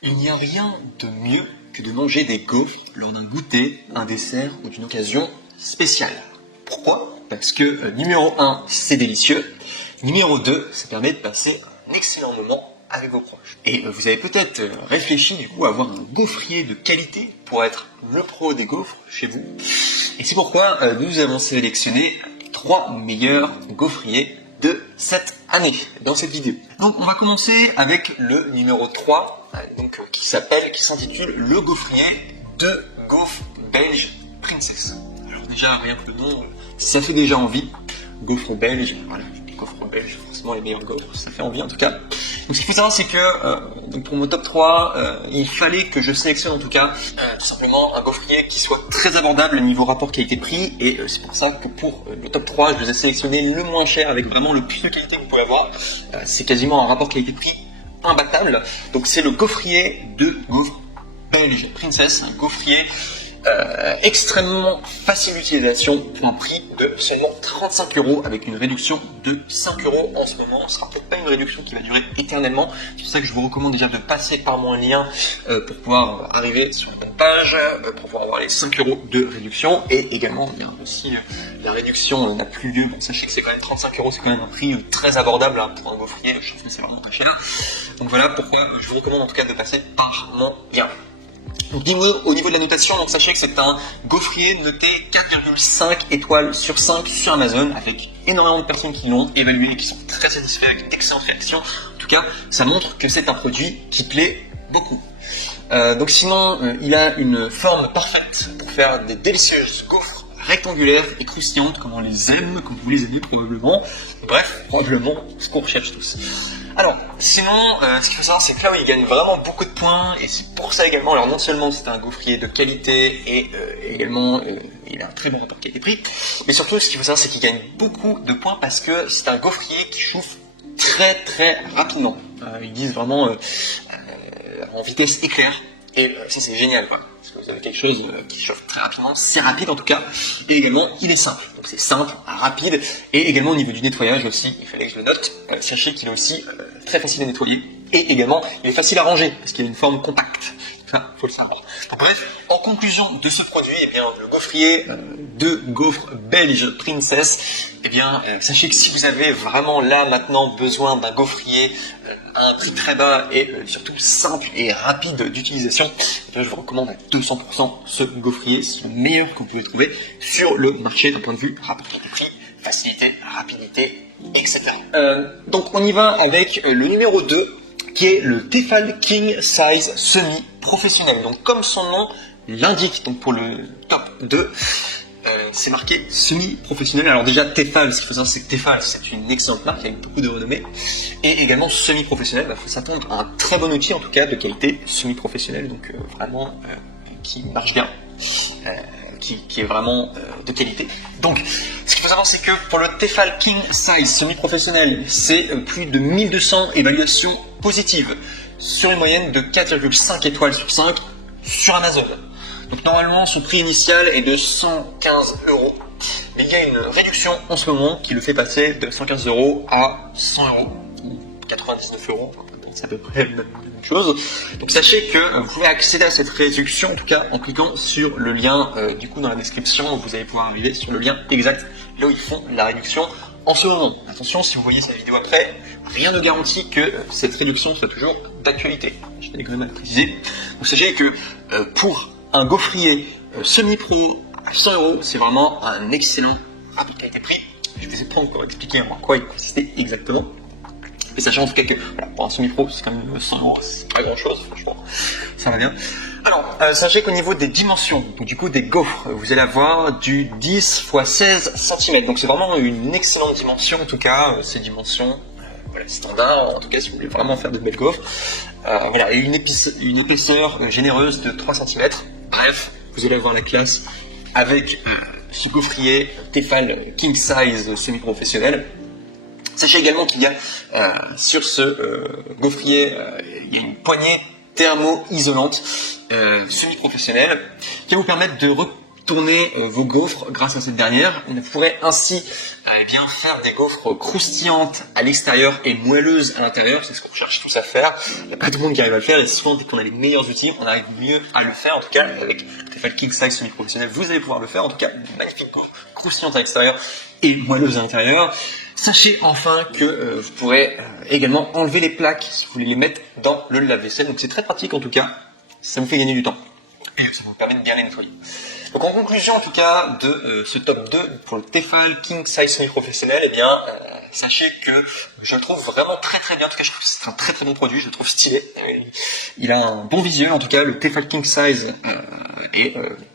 Il n'y a rien de mieux que de manger des gaufres lors d'un goûter, un dessert ou d'une occasion spéciale. Pourquoi? Parce que numéro 1, c'est délicieux. Numéro 2, ça permet de passer un excellent moment avec vos proches. Et vous avez peut-être réfléchi du coup à avoir un gaufrier de qualité pour être le pro des gaufres chez vous. Et c'est pourquoi nous avons sélectionné les 3 meilleurs gaufriers de cette année dans cette vidéo. Donc on va commencer avec le numéro 3 qui s'intitule le gaufrier de gaufres belges Princess. Alors déjà rien que le nom, ça fait déjà envie. Gaufres belges, voilà, les gaufres belges, forcément les meilleurs gaufres, ça fait envie en tout cas. Donc ce qu'il faut savoir c'est que donc pour mon top 3, il fallait que je sélectionne en tout cas tout simplement un gaufrier qui soit très abordable niveau rapport qualité-prix, et c'est pour ça que pour le top 3, je vous ai sélectionné le moins cher avec vraiment le prix de qualité que vous pouvez avoir. C'est quasiment un rapport qualité-prix imbattable. Donc c'est le gaufrier de gaufres belge Princess, un gaufrier extrêmement facile d'utilisation pour un prix de seulement 35 € avec une réduction de 5 € en ce moment. Ce sera peut-être pas une réduction qui va durer éternellement. C'est pour ça que je vous recommande déjà de passer par mon lien pour pouvoir arriver sur la bonne page, pour pouvoir avoir les 5 € de réduction. Et également, il y a aussi la réduction n'a plus lieu. Bon, sachez que c'est quand même 35 €, c'est quand même un prix très abordable pour un gaufrier. Je trouve que c'est vraiment pas cher. Donc voilà pourquoi je vous recommande en tout cas de passer par mon lien. Donc au niveau de la notation, donc sachez que c'est un gaufrier noté 4,5 étoiles sur 5 sur Amazon, avec énormément de personnes qui l'ont évalué et qui sont très satisfaits avec d'excellentes réactions. En tout cas, ça montre que c'est un produit qui plaît beaucoup. Donc sinon, il a une forme parfaite pour faire des délicieuses gaufres rectangulaires et croustillantes comme on les aime, comme vous les aimez probablement. Bref, probablement ce qu'on recherche tous. Alors, sinon, ce qu'il faut savoir, c'est que là où il gagne vraiment beaucoup de points, et c'est pour ça également, alors non seulement c'est un gaufrier de qualité, et également il a un très bon rapport qualité-prix, mais surtout ce qu'il faut savoir, c'est qu'il gagne beaucoup de points parce que c'est un gaufrier qui chauffe très très rapidement. Ils disent vraiment en vitesse éclair, et ça c'est génial quoi. Parce que vous avez quelque chose qui chauffe très rapidement, c'est rapide en tout cas, et également il est simple. Donc c'est simple, rapide, et également au niveau du nettoyage aussi, il fallait que je le note. Sachez qu'il est aussi très facile à nettoyer, et également il est facile à ranger, parce qu'il a une forme compacte. Ça, faut le savoir. Donc, bref, en conclusion de ce produit, eh bien, le gaufrier de gaufres belge Princess, eh bien, sachez que si vous avez vraiment là maintenant besoin d'un gaufrier à un prix très bas et surtout simple et rapide d'utilisation, eh bien, je vous recommande à 200% ce gaufrier. C'est le meilleur que vous pouvez trouver sur le marché d'un point de vue rapport qualité-prix, facilité, rapidité, etc. Donc on y va avec le numéro 2, qui est le Tefal King Size semi-professionnel. Donc comme son nom l'indique, donc pour le top 2, c'est marqué semi-professionnel. Alors déjà Tefal, ce qu'il faut savoir c'est que Tefal c'est une excellente marque avec beaucoup de renommée, et également semi-professionnel, il faut s'attendre à un très bon outil en tout cas de qualité semi-professionnelle, donc vraiment qui marche bien. Qui est vraiment de qualité. Donc, ce qu'il faut savoir, c'est que pour le Tefal King Size semi-professionnel, c'est plus de 1200 évaluations positives sur une moyenne de 4,5 étoiles sur 5 sur Amazon. Donc, normalement, son prix initial est de 115 €. Mais il y a une réduction en ce moment qui le fait passer de 115 € à 100 €, ou 99 €. C'est à peu près la même chose. Donc sachez que vous pouvez accéder à cette réduction en tout cas en cliquant sur le lien du coup dans la description. Vous allez pouvoir arriver sur le lien exact là où ils font la réduction en ce moment. Attention, si vous voyez cette vidéo après, rien ne garantit que cette réduction soit toujours d'actualité. Je tenais quand même à le préciser. Donc sachez que pour un gaufrier semi-pro à 100 €, c'est vraiment un excellent rapport qualité-prix. Je ne vous ai pas encore expliqué en quoi il consistait exactement. Mais sachant en tout cas que voilà, pour un semi-pro, c'est quand même 100 €, c'est pas grand chose, franchement, ça va bien. Alors, sachez qu'au niveau des dimensions, donc du coup des gaufres, vous allez avoir du 10 x 16 cm. Donc c'est vraiment une excellente dimension, en tout cas, ces dimensions voilà, standard, en tout cas si vous voulez vraiment faire de belles gaufres. Voilà, et une épaisseur généreuse de 3 cm. Bref, vous allez avoir la classe avec ce gaufrier Tefal King Size semi-professionnel. Sachez également qu'il y a sur ce gaufrier, il y a une poignée thermo-isolante semi-professionnelle qui va vous permettre de tourner vos gaufres grâce à cette dernière. On pourrait ainsi bien faire des gaufres croustillantes à l'extérieur et moelleuses à l'intérieur. C'est ce qu'on cherche tous à faire. Il n'y a pas tout le monde qui arrive à le faire et souvent dès qu'on a les meilleurs outils, on arrive mieux à le faire. En tout cas, avec le Tefal King Size semi-professionnel, vous allez pouvoir le faire. En tout cas, magnifique gaufre croustillante à l'extérieur et moelleuse à l'intérieur. Sachez enfin que vous pourrez également enlever les plaques si vous voulez les mettre dans le lave-vaisselle. Donc c'est très pratique en tout cas. Ça vous fait gagner du temps. Et ça vous permet de bien les nettoyer. Donc en conclusion en tout cas de ce top 2 pour le Tefal King Size semi-professionnel, eh bien sachez que je le trouve vraiment très très bien. En tout cas je trouve que c'est un très très bon produit, je le trouve stylé. Il a un bon visuel en tout cas, le Tefal King Size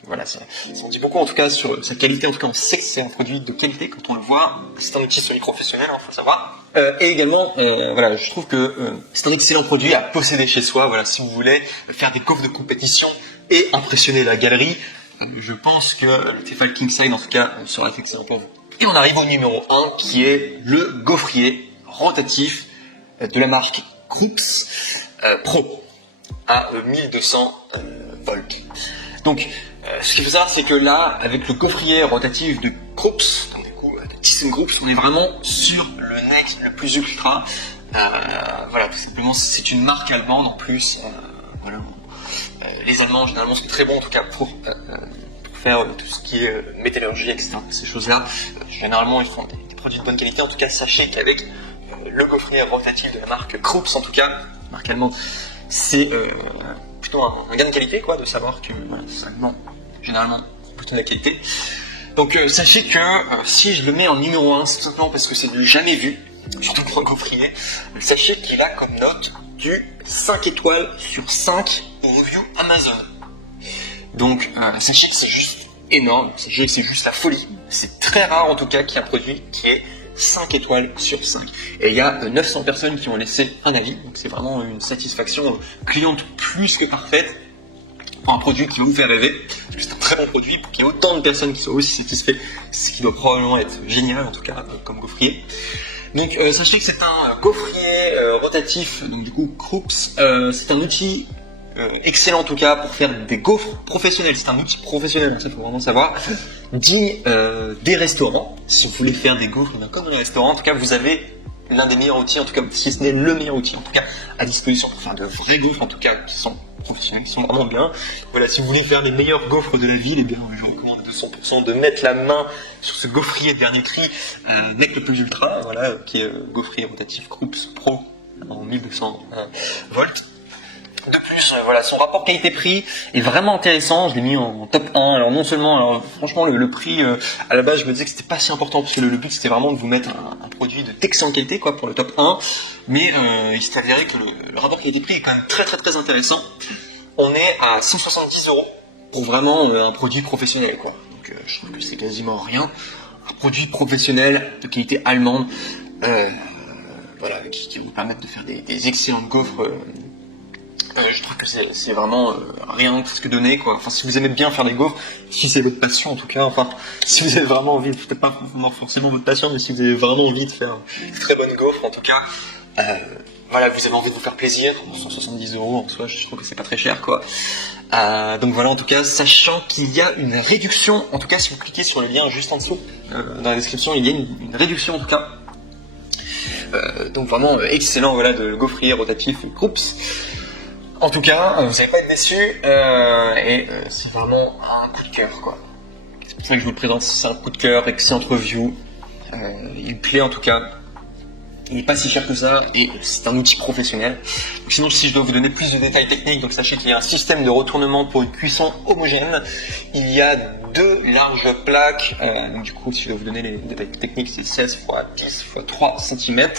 voilà, ça en dit beaucoup en tout cas sur sa qualité. En tout cas on sait que c'est un produit de qualité quand on le voit. C'est un outil semi-professionnel, il faut savoir. Et également, voilà, je trouve que c'est un excellent produit à posséder chez soi. Voilà, si vous voulez faire des gaufres de compétition et impressionner la galerie, je pense que le Tefal King Size en tout cas sera excellent pour vous. Et on arrive au numéro 1 qui est le gaufrier rotatif de la marque Krups Pro à 1200 volts. Donc ce qu'il faut savoir c'est que là avec le gaufrier rotatif de Krups, donc du coup de ThyssenKrupp, on est vraiment sur le neck le plus ultra. Voilà, tout simplement c'est une marque allemande en plus. Voilà. Les Allemands généralement sont très bons en tout cas pour faire tout ce qui est métallurgie, etc. Ces choses-là, généralement ils font des produits de bonne qualité. En tout cas, sachez qu'avec le gaufrier rotatif de la marque Krups, en tout cas, marque allemande, c'est plutôt un gain de qualité, quoi, de savoir que voilà, c'est allemand, généralement plutôt de la qualité. Donc sachez que si je le mets en numéro 1, c'est tout simplement parce que c'est du jamais vu, surtout pour un gaufrier. Sachez qu'il a comme note du 5 étoiles sur 5 au review Amazon. Donc sachez que c'est juste énorme, sachez que c'est juste la folie. C'est très rare en tout cas qu'il y ait un produit qui est 5 étoiles sur 5. Et il y a 900 personnes qui ont laissé un avis, donc c'est vraiment une satisfaction cliente plus que parfaite pour un produit qui va vous faire rêver. Parce que c'est un très bon produit, pour qu'il y ait autant de personnes qui soient aussi satisfaites, ce qui doit probablement être génial en tout cas comme gaufrier. Donc sachez que c'est un gaufrier rotatif, donc du coup Krups, c'est un outil excellent en tout cas pour faire des gaufres professionnelles. C'est un outil professionnel, ça faut vraiment savoir, digne des restaurants. Si vous voulez faire des gaufres comme dans les restaurants, en tout cas vous avez l'un des meilleurs outils, en tout cas si ce n'est le meilleur outil en tout cas à disposition pour faire de vraies gaufres en tout cas qui sont professionnelles, qui sont vraiment bien. Voilà, si vous voulez faire les meilleures gaufres de la ville, eh bien je vous recommande à 200% de mettre la main sur ce gaufrier dernier cri Nec le plus ultra, voilà, qui est gaufrier rotatif Krups Pro en 1200 volts. De plus, voilà, son rapport qualité-prix est vraiment intéressant. Je l'ai mis en top 1. Alors non seulement, alors franchement, le prix, à la base, je me disais que c'était pas si important parce que le but c'était vraiment de vous mettre un produit d'excellente qualité, quoi, pour le top 1. Mais il s'est avéré que le rapport qualité-prix est quand même très très très intéressant. On est à 170 € pour vraiment un produit professionnel, quoi. Donc je trouve que c'est quasiment rien. Un produit professionnel de qualité allemande, voilà, qui va vous permettre de faire des excellentes gaufres. Je trouve que c'est vraiment rien que ce que donner, quoi. Enfin, si vous aimez bien faire des gaufres, si c'est votre passion en tout cas, enfin, si vous avez vraiment envie, peut-être pas forcément votre passion, mais si vous avez vraiment envie de faire une très bonne gaufre en tout cas, voilà, vous avez envie de vous faire plaisir, 170 € en soi, je trouve que c'est pas très cher, quoi. Donc voilà, en tout cas, sachant qu'il y a une réduction, en tout cas, si vous cliquez sur le lien juste en dessous, dans la description, il y a une réduction en tout cas. Donc vraiment excellent, voilà, de gaufrier rotatif Krups. En tout cas, vous n'allez pas être déçus, et c'est vraiment un coup de cœur, quoi. C'est pour ça que je vous le présente, c'est un coup de cœur, excellent review, il plaît en tout cas, il n'est pas si cher que ça, et c'est un outil professionnel. Donc, sinon, si je dois vous donner plus de détails techniques, donc sachez qu'il y a un système de retournement pour une cuisson homogène, il y a 2 larges plaques, donc du coup, si je dois vous donner les détails techniques, c'est 16 x 10 x 3 cm,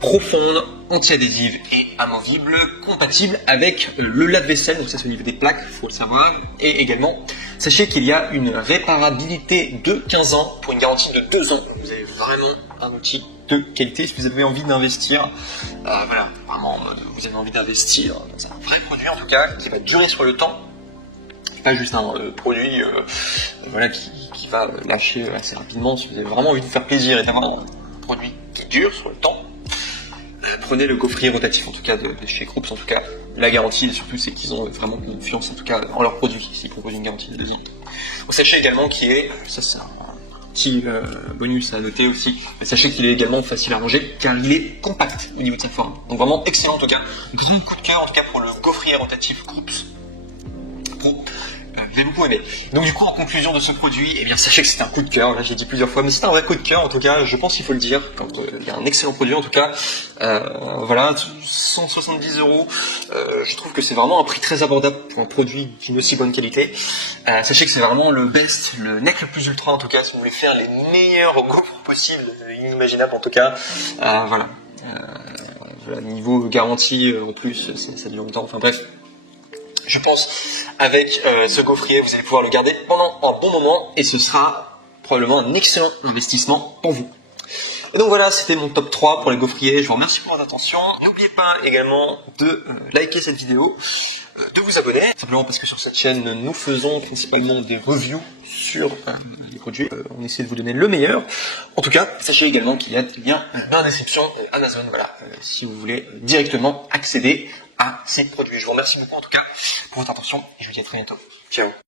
profonde, anti-adhésive et amovible, compatible avec le lave-vaisselle, donc ça c'est au niveau des plaques, il faut le savoir, et également, sachez qu'il y a une réparabilité de 15 ans pour une garantie de 2 ans. Vous avez vraiment un outil de qualité si vous avez envie d'investir, voilà, vraiment, vous avez envie d'investir dans un vrai produit en tout cas, qui va durer sur le temps, pas juste un produit voilà, qui va lâcher assez rapidement. Si vous avez vraiment envie de vous faire plaisir et d'avoir un produit qui dure sur le temps, prenez le gaufrier rotatif en tout cas de chez Krups en tout cas, la garantie, et surtout c'est qu'ils ont vraiment confiance en tout cas en leurs produits, s'ils proposent une garantie de 2 ans. Sachez également qu'il est, ça c'est un petit bonus à noter aussi, mais sachez qu'il est également facile à ranger car il est compact au niveau de sa forme. Donc vraiment excellent en tout cas. Grand coup de cœur en tout cas pour le gaufrier rotatif Krups Pro. Vous avez beaucoup aimé. Donc du coup en conclusion de ce produit, eh bien sachez que c'est un coup de cœur, là j'ai dit plusieurs fois, mais c'est un vrai coup de cœur en tout cas, je pense qu'il faut le dire, quand il y a un excellent produit en tout cas, voilà, 170 €, je trouve que c'est vraiment un prix très abordable pour un produit d'une aussi bonne qualité. Sachez que c'est vraiment le best, le nec le plus ultra en tout cas, si vous voulez faire les meilleurs gaufres possibles, inimaginables en tout cas, voilà. Voilà, niveau garantie en plus, ça dure longtemps, enfin bref. Je pense avec ce gaufrier, vous allez pouvoir le garder pendant un bon moment et ce sera probablement un excellent investissement pour vous. Et donc voilà, c'était mon top 3 pour les gaufriers. Je vous remercie pour votre attention. N'oubliez pas également de liker cette vidéo, de vous abonner, simplement parce que sur cette chaîne, nous faisons principalement des reviews sur les produits. On essaie de vous donner le meilleur. En tout cas, sachez également qu'il y a des liens dans la description Amazon, voilà, si vous voulez directement accéder à ces produits. Je vous remercie beaucoup en tout cas pour votre attention et je vous dis à très bientôt. Ciao.